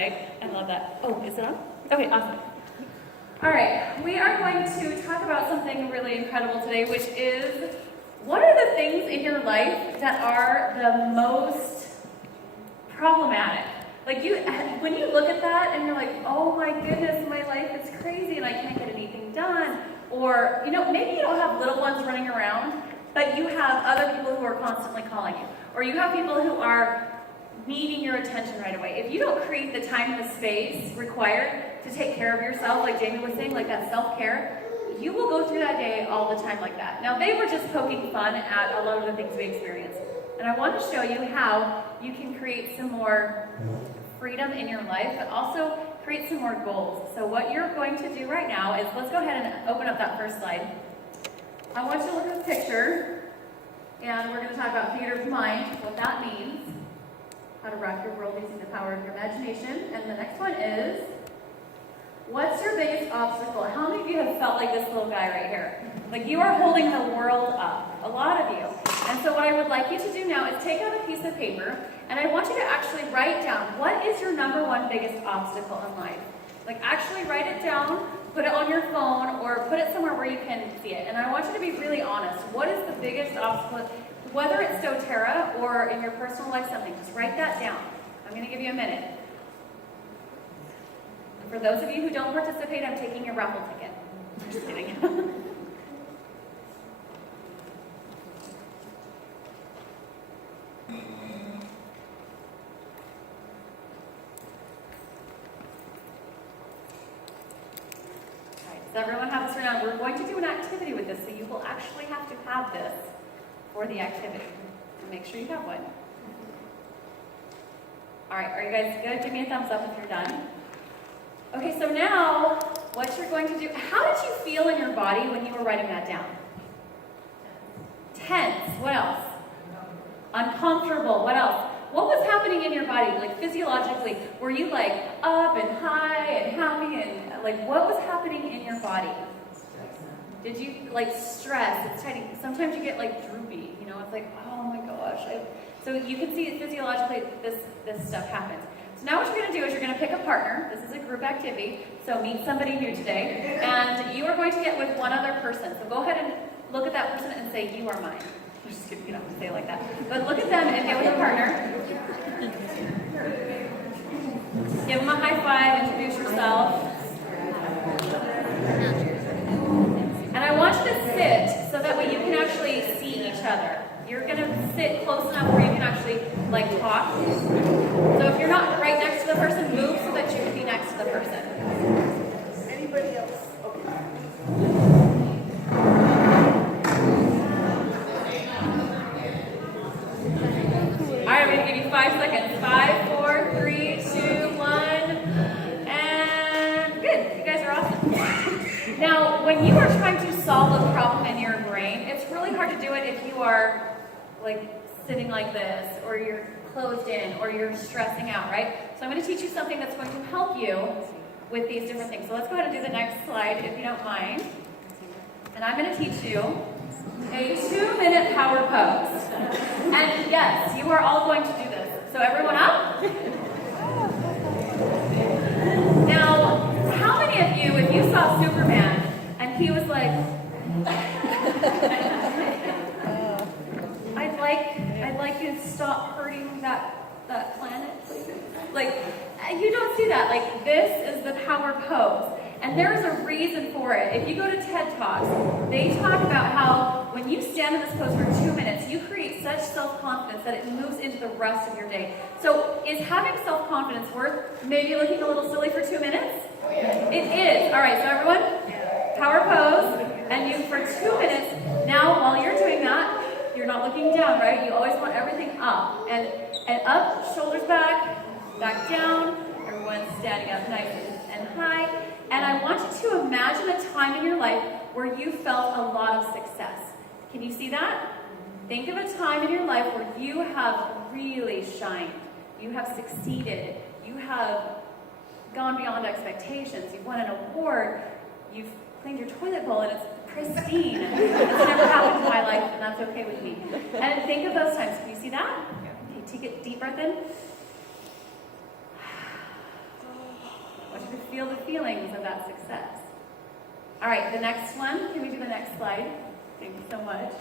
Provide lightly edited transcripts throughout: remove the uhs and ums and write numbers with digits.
right? I love that. Oh, is it on? Okay, awesome. All right, we are going to talk about something really incredible today, which is, what are the things in your life that are the most problematic? Like when you look at that and you're like, oh my goodness, my life is crazy and I can't get anything done. Or, maybe you don't have little ones running around, but you have other people who are constantly calling you. Or you have people who are needing your attention right away. If you don't create the time and the space required to take care of yourself, like Jamie was saying, like that self-care, you will go through that day all the time like that. Now, they were just poking fun at a lot of the things we experience. And I want to show you how you can create some more freedom in your life, but also create some more goals. So what you're going to do right now is, let's go ahead and open up that first slide. I want you to look at this picture, and we're going to talk about theater of mind, what that means. How to rock your world using the power of your imagination. And the next one is, what's your biggest obstacle? How many of you have felt like this little guy right here? Like you are holding the world up. A lot of you. And so what I would like you to do now is take out a piece of paper, and I want you to actually write down, what is your number one biggest obstacle in life? Like actually write it down, put it on your phone, or put it somewhere where you can see it. And I want you to be really honest. What is the biggest obstacle? Whether it's doTERRA or in your personal life something, just write that down. I'm going to give you a minute. For those of you who don't participate, I'm taking your raffle ticket. I'm just kidding. Alright, does everyone have this right now? We're going to do an activity with this, so you will actually have to have this for the activity. And make sure you have one. Alright, are you guys good? Give me a thumbs up if you're done. Okay, so now, what you're going to do, how did you feel in your body when you were writing that down? Tense. What else? Uncomfortable. What else? What was happening in your body, like physiologically? Were you like up and high and happy and like what was happening in your body? Did you like stress? It's tight. Sometimes you get like droopy, it's like, oh my gosh. So you can see physiologically this stuff happens. So now what you're going to do is you're going to pick a partner. This is a group activity, so meet somebody new today. And you are going to get with one other person. So go ahead and look at that person and say, you are mine. I'm just kidding, you don't have to say it like that. But look at them and get with a partner. Give them a high five, introduce yourself. And I want you to sit so that way you can actually see each other. You're going to sit close enough where you can actually talk. So if you're not right next to the person, move so that you can be next to the person. Anybody else? Okay. Alright, I'm going to give you 5 seconds. 5, 4, 3, 2, 1. And good. You guys are awesome. Now, when you are trying to solve a problem in your brain, it's really hard to do it if you are sitting like this, or you're closed in, or you're stressing out, right? So I'm going to teach you something that's going to help you with these different things. So let's go ahead and do the next slide, if you don't mind. And I'm going to teach you a 2-minute power pose. And yes, you are all going to do this. So everyone up? Now, how many of you, if you saw Superman, and he was like, I'd like you to stop hurting that planet, please. You don't see that. This is the power pose. And there's a reason for it. If you go to TED Talks, they talk about how when you stand in this pose for 2 minutes, you create such self-confidence that it moves into the rest of your day. So is having self-confidence worth maybe looking a little silly for 2 minutes? Oh, yeah. It is. All right, so everyone, power pose. And you, for 2 minutes, now while you're doing that, you're not looking down, right? You always want everything up. And up, shoulders back, back down. Everyone's standing up nice and high. And I want you to imagine a time in your life where you felt a lot of success. Can you see that? Think of a time in your life where you have really shined. You have succeeded. You have gone beyond expectations. You've won an award. You've cleaned your toilet bowl and it's pristine. It's never happened in my life, and that's okay with me. And think of those times. Can you see that? Okay, take a deep breath in. feel the feelings of that success. All right, the next one. Can we do the next slide? Thank you so much.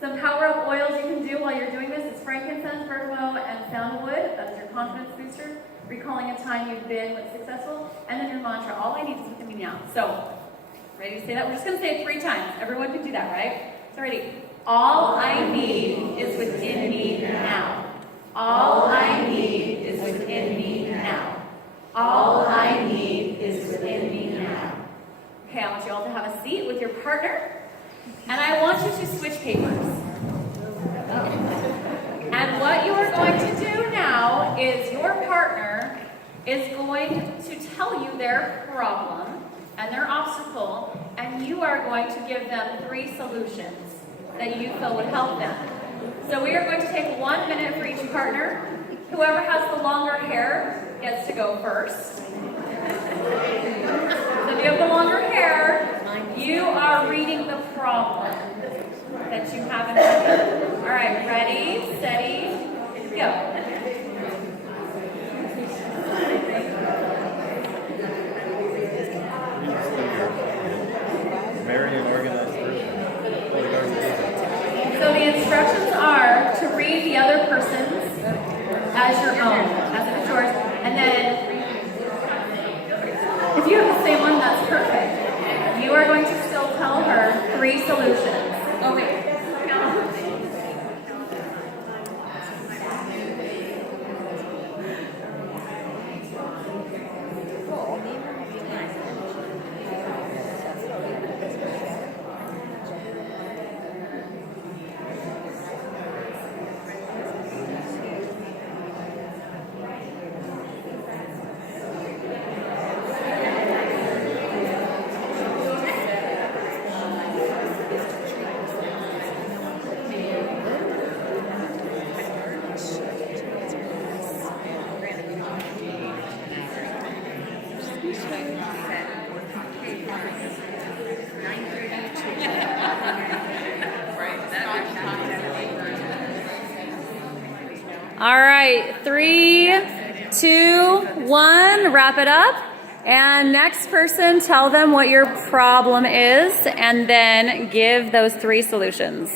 Some power-up oils you can do while you're doing this is frankincense, bergamot, and sandalwood. That's your confidence booster. Recalling a time you've been successful. And then your mantra. All I need is within me now. So, ready to say that? We're just going to say it 3 times. Everyone can do that, right? So ready. All I need is within me now. All I need is within me now. All I need is within me now. Okay, I want you all to have a seat with your partner. And I want you to switch papers. And what you are going to do now is your partner is going to tell you their problem and their obstacle, and you are going to give them 3 solutions that you feel would help them. So we are going to take 1 minute for each partner. Whoever has the longer hair gets to go first. So if you have the longer hair, you are reading the problem that you have in mind. All right, ready, steady, go. Marry an organized person. So the instructions are to read the other person's as your own, as if it's yours, and then if you have the same one, that's perfect. You are going to still tell her 3 solutions. Oh wait. All right, 3, 2, 1, wrap it up. And next person, tell them what your problem is, and then give those 3 solutions.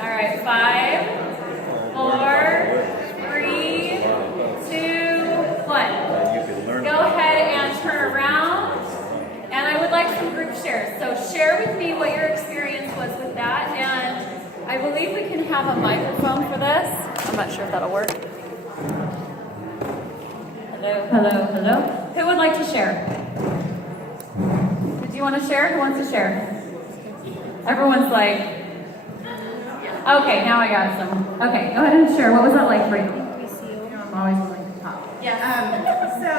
All right, 5, 4, 3, 2, 1. Go ahead and turn around. And I would like some group shares. So share with me what your experience was with that. And I believe we can have a microphone for this. I'm not sure if that'll work. Hello, hello, hello. Who would like to share? Did you want to share? Who wants to share? Everyone's like, okay, now I got some. Okay, go ahead and share. What was that like for you? I'm always willing to talk. Yes. So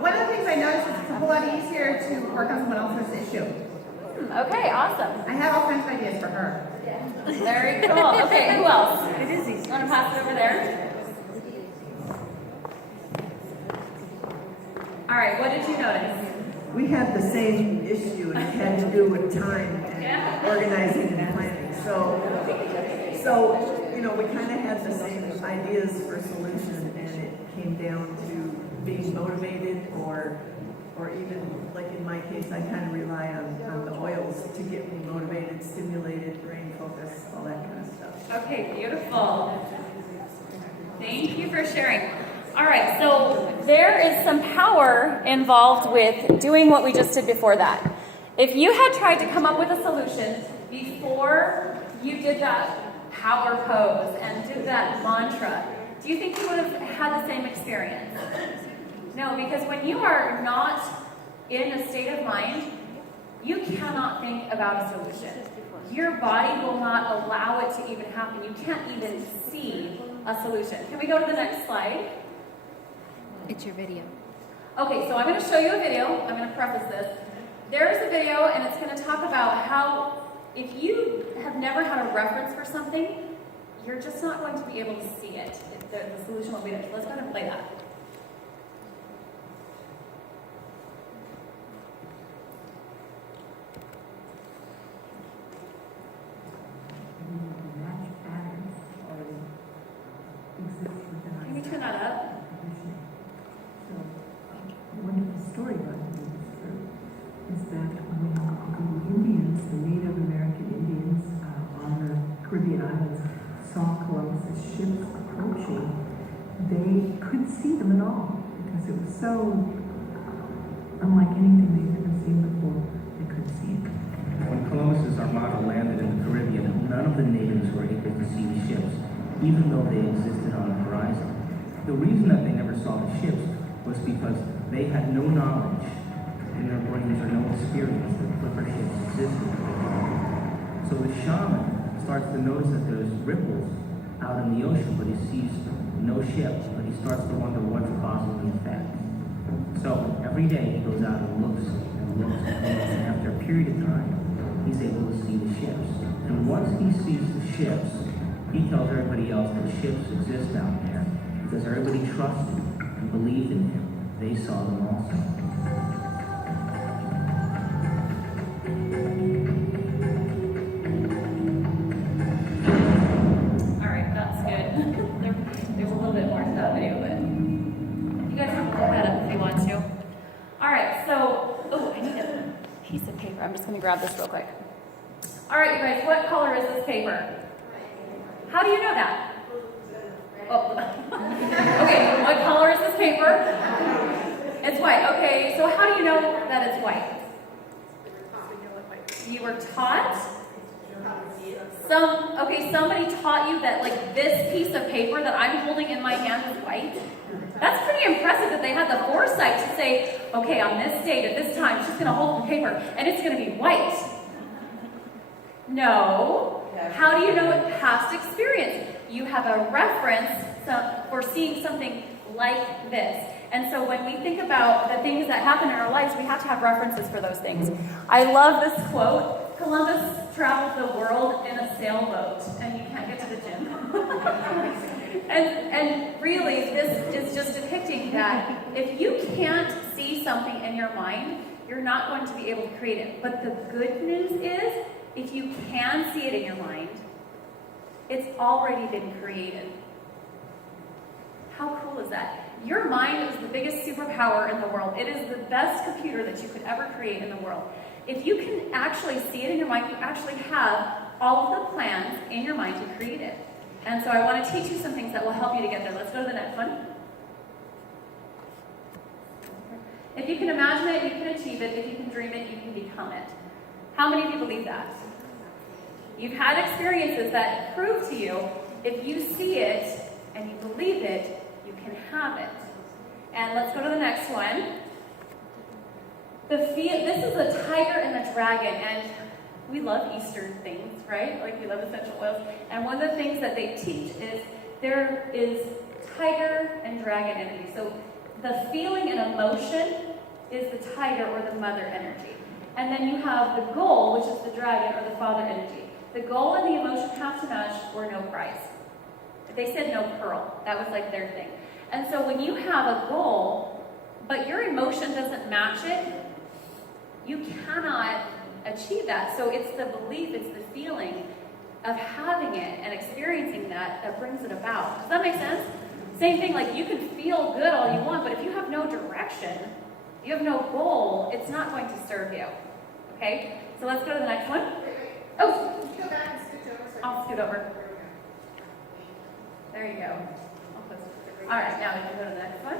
one of the things I noticed is it's a whole lot easier to work on someone else's issue. Okay, awesome. I have all kinds of ideas for her. Very cool. Okay, who else? It is easy. You want to pass it over there? All right, what did you notice? We had the same issue, and it had to do with time and organizing and planning. So you know, we kind of had the same ideas for solution, and it came down to being motivated, or even like in my case, I kind of rely on the oils to get me motivated, stimulated, brain focus, all that kind of stuff. Okay, beautiful. Thank you for sharing. All right, so there is some power involved with doing what we just did before that. If you had tried to come up with a solution before you did that power pose and did that mantra, do you think you would have had the same experience? No, No, because when you are not in a state of mind, you cannot think about a solution. Your body will not allow it to even happen. You can't even see a solution. Can we go to the next slide? It's your video. Okay, so I'm going to show you a video. I'm going to preface this. There's a video, and it's going to talk about how if you have never had a reference for something, you're just not going to be able to see it. The solution will be there. So let's go ahead and play that. Can you turn that up? So, one of the storylines of this trip is that when the Indians, the Native American Indians on the Caribbean islands, saw Columbus's ships approaching, they couldn't see them at all because it was so unlike anything they'd ever seen before. They couldn't see it. When Columbus's armada landed in the Caribbean, none of the natives were able to see the ships, even though they existed on the horizon. The reason that they never saw the ships was because they had no knowledge in their brains or no experience that clipper ships existed. So the shaman starts to notice that there's ripples out in the ocean, but he sees no ships, but he starts to wonder what's causing the effect. So every day he goes out and looks, and after a period of time, he's able to see the ships. And once he sees the ships, he tells everybody else that ships exist out there because everybody trusted and believed in him. They saw them also. All right, that's good. There's a little bit more to that video, but you guys can look that up if you want to. All right, so, oh, I need a piece of paper. I'm just going to grab this real quick. All right, you guys, what color is this paper? How do you know that? Oh. Okay, what color is this paper? It's white. Okay, so how do you know that it's white? You were taught? Somebody taught you that like this piece of paper that I'm holding in my hand is white? That's pretty impressive that they had the foresight to say, okay, on this date at this time, she's going to hold the paper and it's going to be white. No. How do you know it? Past experience. You have a reference for seeing something like this. And so when we think about the things that happen in our lives, we have to have references for those things. I love this quote. Columbus traveled the world in a sailboat, and you can't get to the gym. and really, this is just depicting that if you can't see something in your mind, you're not going to be able to create it. But the good news is, if you can see it in your mind, it's already been created. How cool is that? Your mind is the biggest superpower in the world. It is the best computer that you could ever create in the world. If you can actually see it in your mind, you actually have all of the plans in your mind to create it. And so I want to teach you some things that will help you to get there. Let's go to the next one. If you can imagine it, you can achieve it. If you can dream it, you can become it. How many of you believe that? You've had experiences that prove to you, if you see it and you believe it, you can have it. And let's go to the next one. This is a tiger and a dragon, and we love Eastern things, right? Like we love essential oils. And one of the things that they teach is there is tiger and dragon energy. So the feeling and emotion is the tiger or the mother energy. And then you have the goal, which is the dragon or the father energy. The goal and the emotion have to match or no prize. They said no pearl. That was like their thing. And so when you have a goal, but your emotion doesn't match it, you cannot achieve that. So it's the belief, it's the feeling of having it and experiencing that brings it about. Does that make sense? Same thing, like you can feel good all you want, but if you have no direction, you have no goal, it's not going to serve you. Okay? So let's go to the next one. Oh! Go back and scoot over. I'll scoot over. There you go. All right, now we can go to the next one.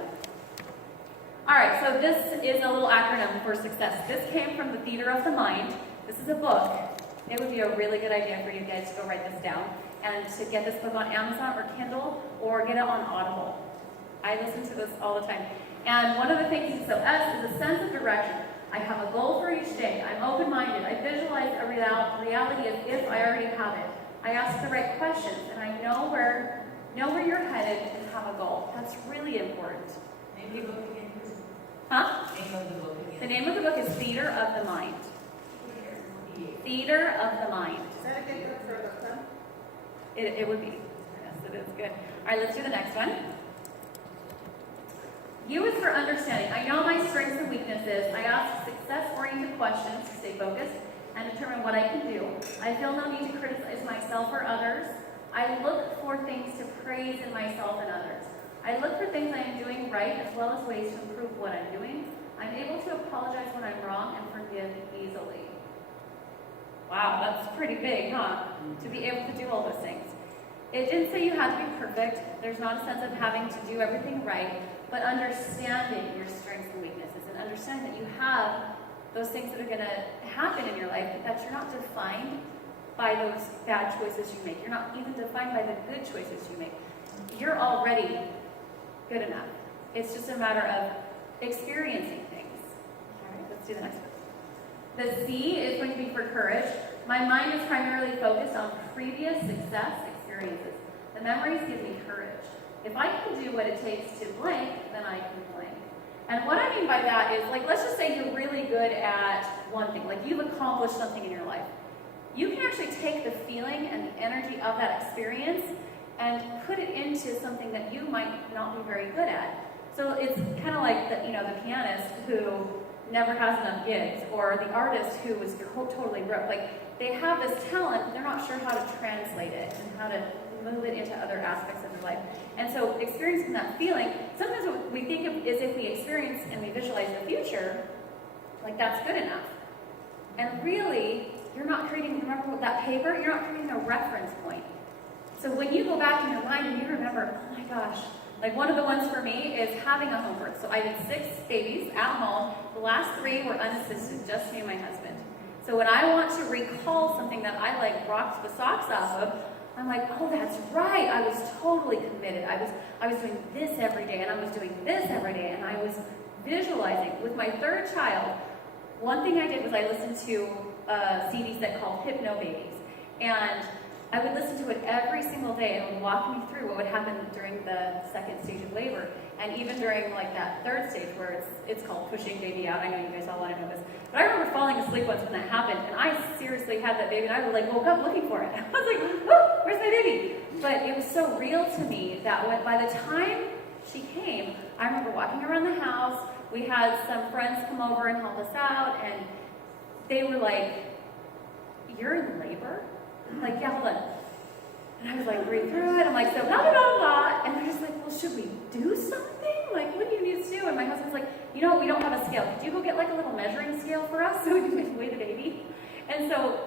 All right, so this is a little acronym for success. This came from the Theater of the Mind. This is a book. It would be a really good idea for you guys to go write this down and to get this book on Amazon or Kindle or get it on Audible. I listen to this all the time. And one of the things, so S is a sense of direction. I have a goal for each day. I'm open-minded. I visualize a reality as if I already have it. I ask the right questions, and I know where you're headed and have a goal. That's really important. Name of the book again. Huh? Name of the book again. The name of the book is Theater of the Mind. Theater of the Mind. Is that a good book for a book club? It would be. Yes, it is good. All right, let's do the next one. U is for understanding. I know my strengths and weaknesses. I ask success-oriented questions to stay focused and determine what I can do. I feel no need to criticize myself or others. I look for things to praise in myself and others. I look for things I am doing right as well as ways to improve what I'm doing. I'm able to apologize when I'm wrong and forgive easily. Wow, that's pretty big, huh? To be able to do all those things. It didn't say you had to be perfect. There's not a sense of having to do everything right, but understanding your strengths and weaknesses and understanding that you have those things that are going to happen in your life, but that you're not defined by those bad choices you make. You're not even defined by the good choices you make. You're already good enough. It's just a matter of experiencing things. All right, let's do the next one. The C is going to be for courage. My mind is primarily focused on previous success experiences. The memories give me courage. If I can do what it takes to blank, then I can blank. And what I mean by that is, like, let's just say you're really good at one thing, like you've accomplished something in your life. You can actually take the feeling and the energy of that experience and put it into something that you might not be very good at. So it's kind of like the pianist who never has enough gigs, or the artist who was totally broke. Like, they have this talent, they're not sure how to translate it and how to move it into other aspects of their life. And so experiencing that feeling, sometimes what we think of is if we experience and we visualize the future, like that's good enough. And really, you're not creating, remember that paper, you're not creating a reference point. So when you go back in your mind and you remember, oh my gosh, like one of the ones for me is having a home birth. So I did 6 babies at home. The last 3 were unassisted, just me and my husband. So when I want to recall something that I like rocked the socks off of, I'm like, oh, that's right. I was totally committed. I was doing this every day, and I was doing this every day, and I was visualizing. With my 3rd child, one thing I did was I listened to a CD set called Hypno Babies, and I would listen to it every single day, and it would walk me through what would happen during the 2nd stage of labor, and even during like that 3rd stage where it's called pushing baby out. I know you guys all want to know this, but I remember falling asleep once when that happened, and I seriously had that baby, and I like woke up looking for it. I was like, oh, where's my baby? But it was so real to me that by the time she came, I remember walking around the house. We had some friends come over and help us out, and they were like, "You're in labor?" I'm like, "Yeah, hold on." And I was like, read through it. I'm like, so blah, blah, blah, blah. And they're just like, well, should we do something? Like, what do you need to do? And my husband's like, you know, we don't have a scale. Could you go get like a little measuring scale for us so we can weigh the baby? And so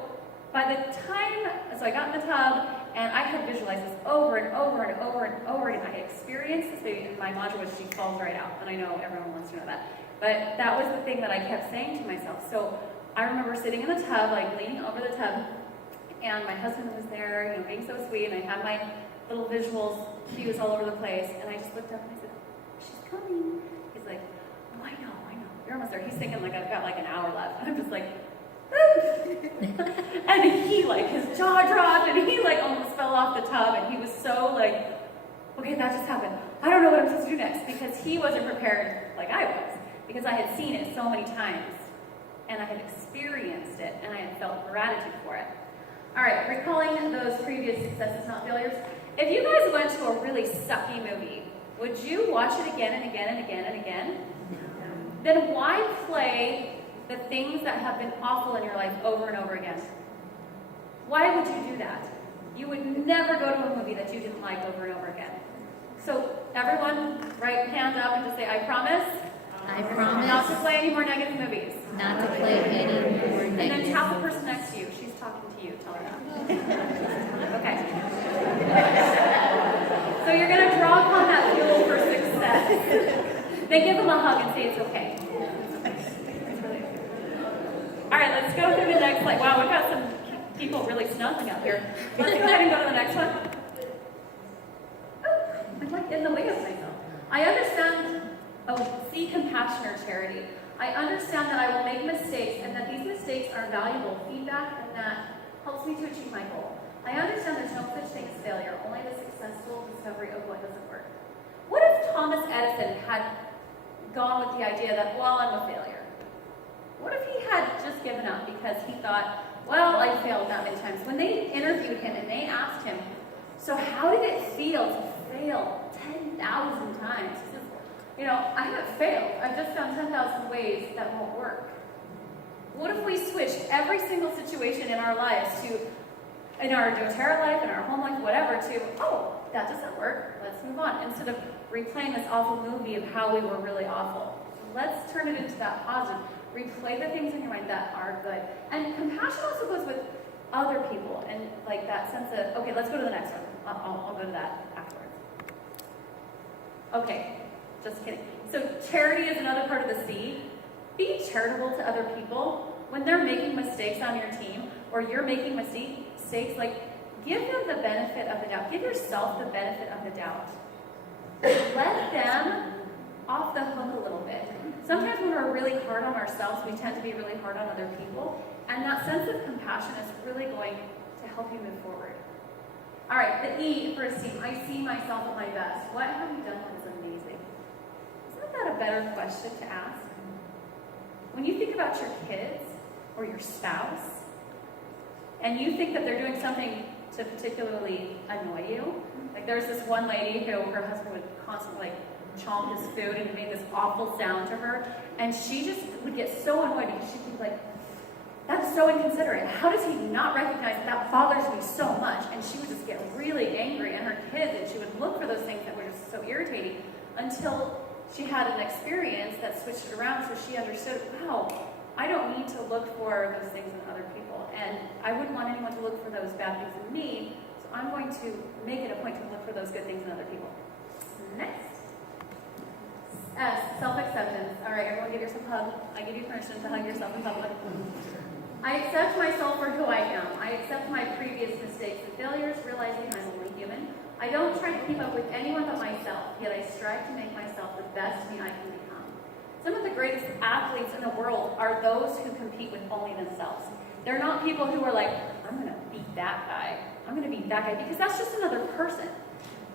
by the time, so I got in the tub, and I had visualized this over and over and over and over again. I experienced this baby, and my mantra was, she falls right out. And I know everyone wants to know that. But that was the thing that I kept saying to myself. So I remember sitting in the tub, like leaning over the tub, and my husband was there, being so sweet, and I had my little visuals, cues all over the place, and I just looked up and I said, she's coming. He's like, oh, I know, you're almost there. He's thinking like I've got like an hour left. I'm just like, and he like, his jaw dropped, and he like almost fell off the tub, and he was so like, okay, that just happened. I don't know what I'm supposed to do next, because he wasn't prepared like I was, because I had seen it so many times, and I had experienced it, and I had felt gratitude for it. All right, recalling those previous successes, not failures. If you guys went to a really sucky movie, would you watch it again and again and again and again? Then why play the things that have been awful in your life over and over again? Why would you do that? You would never go to a movie that you didn't like over and over again. So everyone, right hand up and just say, I promise. I promise Not to play any more negative movies. not to play any more And then negative tap the movies. person next to you. She's talking to you. Tell her that. Okay. So you're going to draw upon that fuel for success. Then give them a hug and say it's okay. All right, let's go through the next slide. Wow, we've got some people really snuggling up here. Let's go ahead and go to the next one. Oh, I'm like in the way of myself. I understand. Oh, C seek compassion or charity. I understand that I will make mistakes and that these mistakes are valuable feedback and that helps me to achieve my goal. I understand there's no such thing as failure, only the successful discovery of what doesn't work. What if Thomas Edison had gone with the idea that, well, I'm a failure? What if he had just given up because he thought, well, I failed that many times? When they interviewed him and they asked him, so how did it feel to fail 10,000 times? He says, I haven't failed. I've just found 10,000 ways that won't work. What if we switched every single situation in our lives in our doTERRA life, in our home life, whatever, to, oh, that doesn't work, let's move on, instead of replaying this awful movie of how we were really awful. So let's turn it into that positive. Replay the things in your mind that are good. And compassion also goes with other people, and like that sense of, okay, let's go to the next one. I'll go to that afterwards. Okay, just kidding. So charity is another part of the C. Be charitable to other people. When they're making mistakes on your team, or you're making mistakes, like, give them the benefit of the doubt. Give yourself the benefit of the doubt. Let them off the hook a little bit. Sometimes when we're really hard on ourselves, we tend to be really hard on other people, and that sense of compassion is really going to help you move forward. All right, the E for esteem. I see myself at my best. What have you done that is amazing? Isn't that a better question to ask? When you think about your kids or your spouse, and you think that they're doing something to particularly annoy you, like there's this one lady who her husband would constantly chomp his food and it made this awful sound to her, and she just would get so annoyed because she'd be like, that's so inconsiderate. How does he not recognize that bothers me so much? And she would just get really angry, and her kids, and she would look for those things that were just so irritating until she had an experience that switched it around, so she understood, wow, I don't need to look for those things in other people, and I wouldn't want anyone to look for those bad things in me, so I'm going to make it a point to look for those good things in other people. Next. S, self-acceptance. All right, everyone give yourself a hug. I give you permission to hug yourself in public. I accept myself for who I am. I accept my previous mistakes and failures, realizing I'm only human. I don't try to keep up with anyone but myself, yet I strive to make myself the best me I can become. Some of the greatest athletes in the world are those who compete with only themselves. They're not people who are like, I'm going to beat that guy. I'm going to beat that guy, because that's just another person.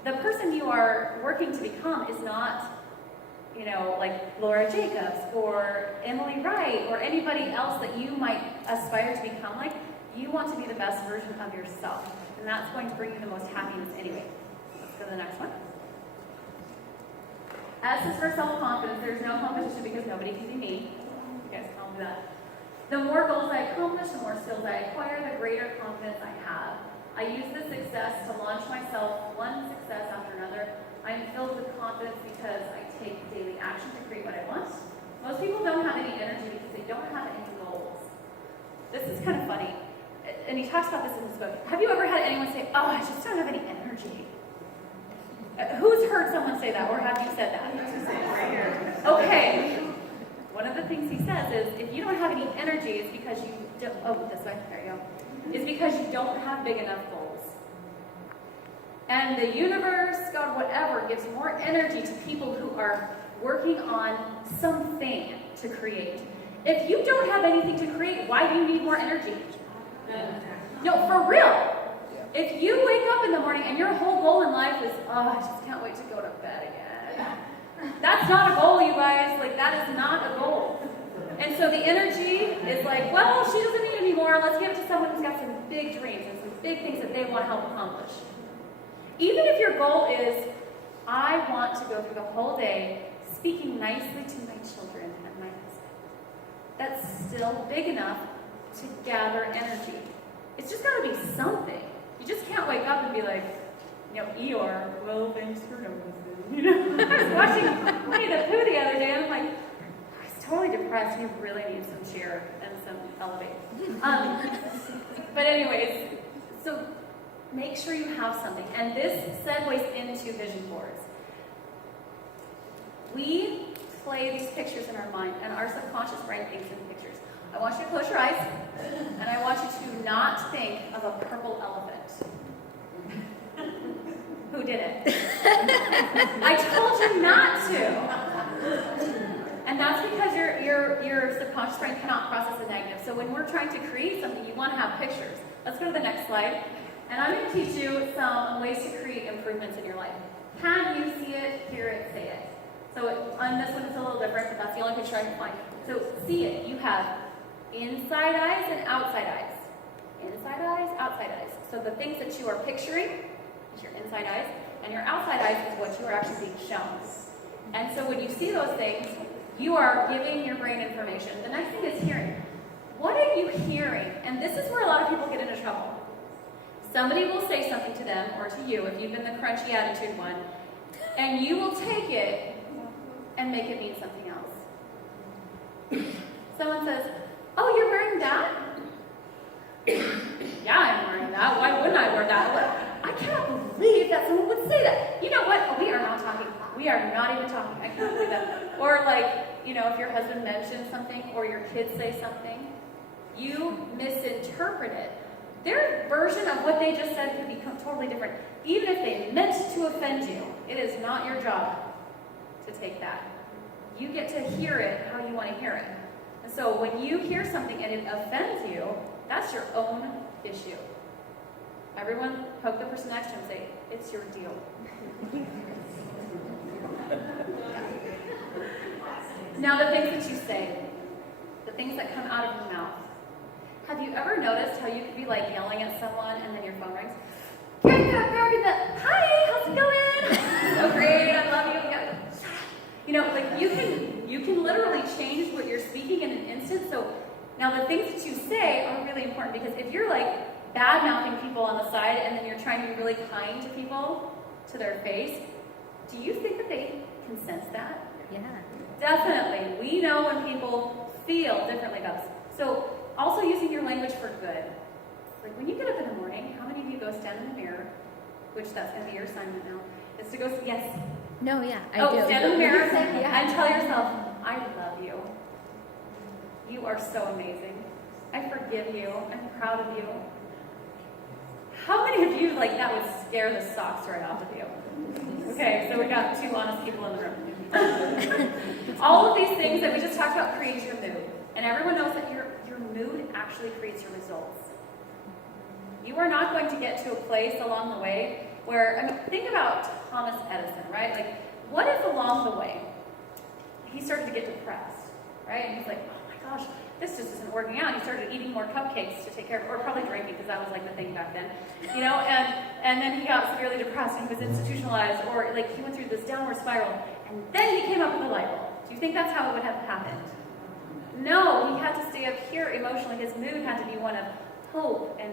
The person you are working to become is not, like Laura Jacobs or Emily Wright or anybody else that you might aspire to become like. You want to be the best version of yourself, and that's going to bring you the most happiness anyway. Let's go to the next one. S is for self-confidence. There's no competition because nobody can be me. You guys can all do that. The more goals I accomplish, the more skills I acquire, the greater confidence I have. I use this success to launch myself one success after another. I am filled with confidence because I take daily action to create what I want. Most people don't have any energy because they don't have any goals. This is kind of funny. And he talks about this in his book. Have you ever had anyone say, oh, I just don't have any energy? Who's heard someone say that, or have you said that? Okay. One of the things he says is, if you don't have any energy, it's because you don't, this way, there you go. It's because you don't have big enough goals. And the universe, God, whatever, gives more energy to people who are working on something to create. If you don't have anything to create, why do you need more energy? No, for real. If you wake up in the morning and your whole goal in life is, oh, I just can't wait to go to bed again. That's not a goal, you guys. Like, that is not a goal. And so the energy is like, well, she doesn't need any more. Let's give it to someone who's got some big dreams and some big things that they want to help accomplish. Even if your goal is, I want to go through the whole day speaking nicely to my children and my husband, that's still big enough to gather energy. It's just got to be something. You just can't wake up and be like, Eeyore, well, thanks for noticing. I was watching Winnie the Pooh the other day, and I'm like, he's totally depressed. He really needs some cheer and some elevate. But anyways, so make sure you have something. And this segues into vision boards. We play these pictures in our mind, and our subconscious brain thinks in pictures. I want you to close your eyes, and I want you to not think of a purple elephant. Who did it? I told you not to. your subconscious brain cannot process the negative. So when we're trying to create something, you want to have pictures. Let's go to the next slide. And I'm going to teach you some ways to create improvements in your life. Can you see it, hear it, say it? So on this one, it's a little different, but that's the only picture I can find. So see it. You have inside eyes and outside eyes. Inside eyes, outside eyes. So the things that you are picturing is your inside eyes, and your outside eyes is what you are actually being shown. And so when you see those things, you are giving your brain information. The next thing is hearing. What are you hearing? And this is where a lot of people get into trouble. Somebody will say something to them or to you, if you've been the crunchy attitude one, and you will take it and make it mean something else. Someone says, oh, you're wearing that? Yeah, I'm wearing that. Why wouldn't I wear that? I cannot believe that someone would say that. You know what? We are not talking. We are not even talking. I can't believe that. Or like, you know, if your husband mentions something or your kids say something, you misinterpret it. Their version of what they just said could be totally different. Even if they meant to offend you, it is not your job to take that. You get to hear it how you want to hear it. And so when you hear something and it offends you, that's your own issue. Everyone poke the person next to you and say, it's your deal. Now the things that you say, the things that come out of your mouth. Have you ever noticed how you could be like yelling at someone and then your phone rings? Hi, how's it going? So great, I love you. You know, like you can literally change what you're speaking in an instant. So now the things that you say are really important, because if you're like bad-mouthing people on the side and then you're trying to be really kind to people to their face, do you think that they can sense that? Yeah. Definitely. We know when people feel differently about us. So also using your language for good. Like when you get up in the morning, how many of you go stand in the mirror, which that's going to be your assignment now, is to go, yes. No, yeah, I do. Stand in the mirror Yeah. and tell yourself, I love you. You are so amazing. I forgive you. I'm proud of you. How many of you, like, that would scare the socks right off of you? Okay, so we got two honest people in the room. All of these things that we just talked about create your mood. And everyone knows that your mood actually creates your results. You are not going to get to a place along the way where, I mean, think about Thomas Edison, right? Like, what if along the way he started to get depressed, right? And he's like, oh my gosh, this just isn't working out. He started eating more cupcakes to take care of, or probably drinking, because that was like the thing back then, you know. And then he got severely depressed and he was institutionalized, or like he went through this downward spiral. And then he came up with the light bulb. Do you think that's how it would have happened? No, he had to stay up here emotionally. His mood had to be one of hope and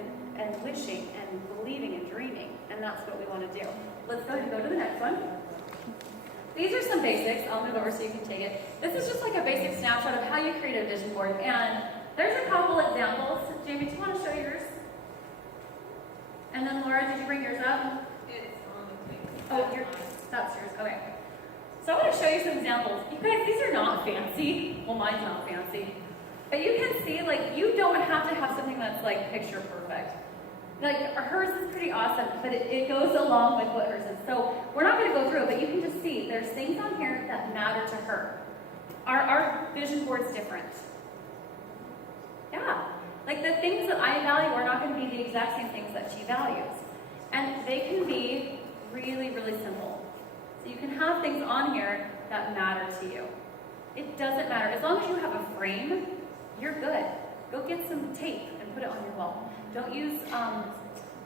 wishing and believing and dreaming. And that's what we want to do. Let's go ahead and go to the next one. These are some basics. I'll move over so you can take it. This is just like a basic snapshot of how you create a vision board. And there's a couple examples. Jamie, do you want to show yours? And then Laura, did you bring yours up? It's on the thing. Oh, that's yours. Okay. So I want to show you some examples. You guys, these are not fancy. Well, mine's not fancy. But you can see, like, you don't have to have something that's, like, picture perfect. Like, hers is pretty awesome, but it goes along with what hers is. So we're not going to go through it, but you can just see there's things on here that matter to her. Our vision board's different. Yeah. Like, the things that I value are not going to be the exact same things that she values. And they can be really, really simple. So you can have things on here that matter to you. It doesn't matter. As long as you have a frame, you're good. Go get some tape and put it on your wall. Don't use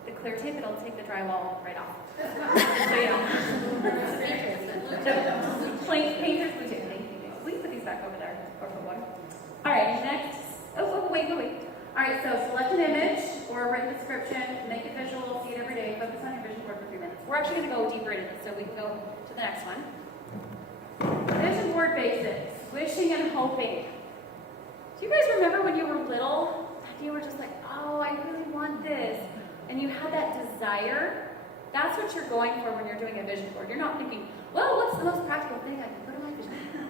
the clear tape. It'll take the drywall right off. So, yeah. Painters blue tape. Thank you. We can put these back over there. Or for one. All right, next. Oh, wait. All right, so select an image or a written description. Make it visual. See it every day. Focus on your vision board for 3 minutes. We're actually going to go deeper into this, so we can go to the next one. Vision board basics. Wishing and hoping. Do you guys remember when you were little and you were just like, oh, I really want this, and you had that desire? That's what you're going for when you're doing a vision board. You're not thinking, well, what's the most practical thing I can put on my vision board?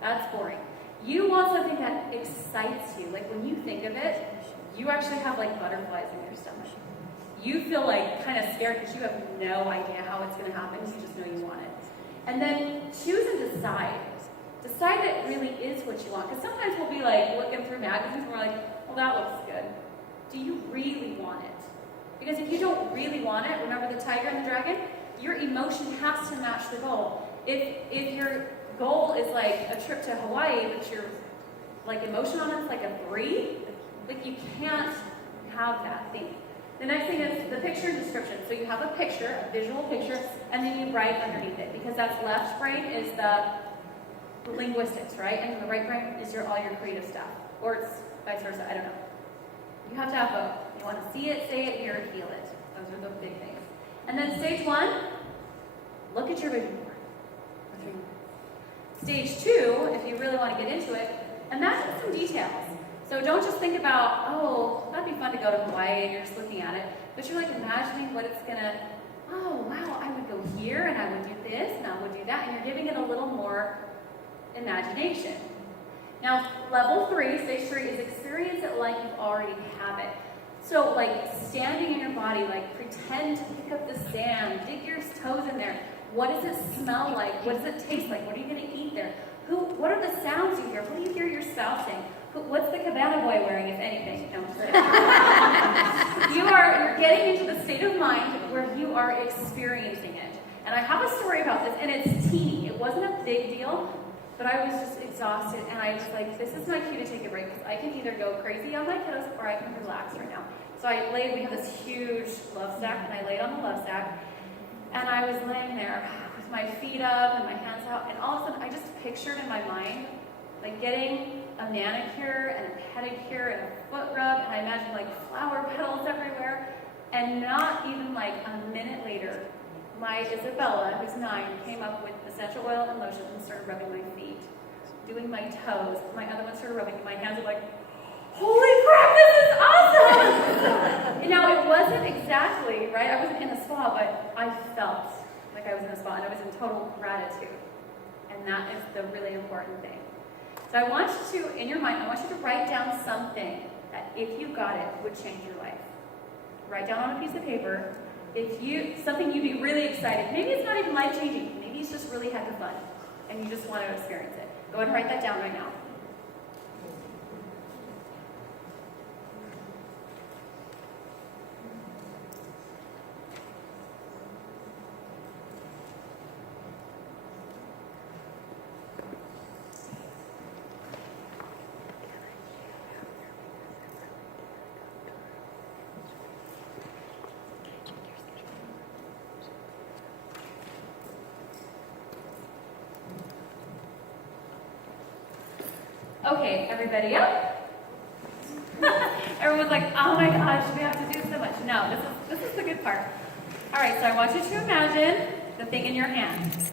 That's boring. You want something that excites you. Like when you think of it, you actually have like butterflies in your stomach. You feel like kind of scared because you have no idea how it's going to happen. You just know you want it. And then choose and decide. Decide that it really is what you want. Because sometimes we'll be like looking through magazines and we're like, well, that looks good. Do you really want it? Because if you don't really want it, remember the tiger and the dragon? Your emotion has to match the goal. If your goal is like a trip to Hawaii, but your like emotion on it's like a 3, like you can't have that thing. The next thing is the picture and description. So you have a picture, a visual picture, and then you write underneath it, because that's left brain is the linguistics, right? And the right brain is all your creative stuff. Or it's vice versa, I don't know. You have to have both. You want to see it, say it, hear it, feel it. Those are the big things. And then stage 1, look at your vision board. Stage 2, if you really want to get into it, imagine some details. So don't just think about, oh, that'd be fun to go to Hawaii, and you're just looking at it, but you're like imagining what it's gonna, oh wow, I would go here, and I would do this, and I would do that, and you're giving it a little more imagination. Now, level 3, stage 3, is experience it like you already have it. So like standing in your body, like pretend to pick up the sand, dig your toes in there. What does it smell like? What does it taste like? What are you gonna eat there? What are the sounds you hear? What do you hear your spouse saying? What's the cabana boy wearing, if anything? No, I'm just kidding. You're getting into the state of mind where you are experiencing it. And I have a story about this, and it's teeny. It wasn't a big deal, but I was just exhausted, and I was like, this is my cue to take a break, because I can either go crazy on my kiddos, or I can relax right now. So we have this huge love sack, and I laid on the love sack, and I was laying there with my feet up and my hands out, and all of a sudden I just pictured in my mind like getting a manicure and a pedicure and a foot rub, and I imagined like flower petals everywhere, and not even like a minute later, my Isabella, who's 9, came up with essential oil and lotion and started rubbing my feet, doing my toes. My other one started rubbing, and my hands were like, holy crap, this is awesome! And now, it wasn't exactly, right, I wasn't in a spa, but I felt like I was in a spa, and I was in total gratitude. And that is the really important thing. So I want you to, in your mind, I want you to write down something that, if you got it, would change your life. Write down on a piece of paper, something you'd be really excited. Maybe it's not even life-changing. Maybe it's just really heck of fun, and you just want to experience it. Go ahead and write that down right now. Okay, everybody up? Everyone's like, oh my gosh, we have to do so much. No, this is the good part. All right, so I want you to imagine the thing in your hand.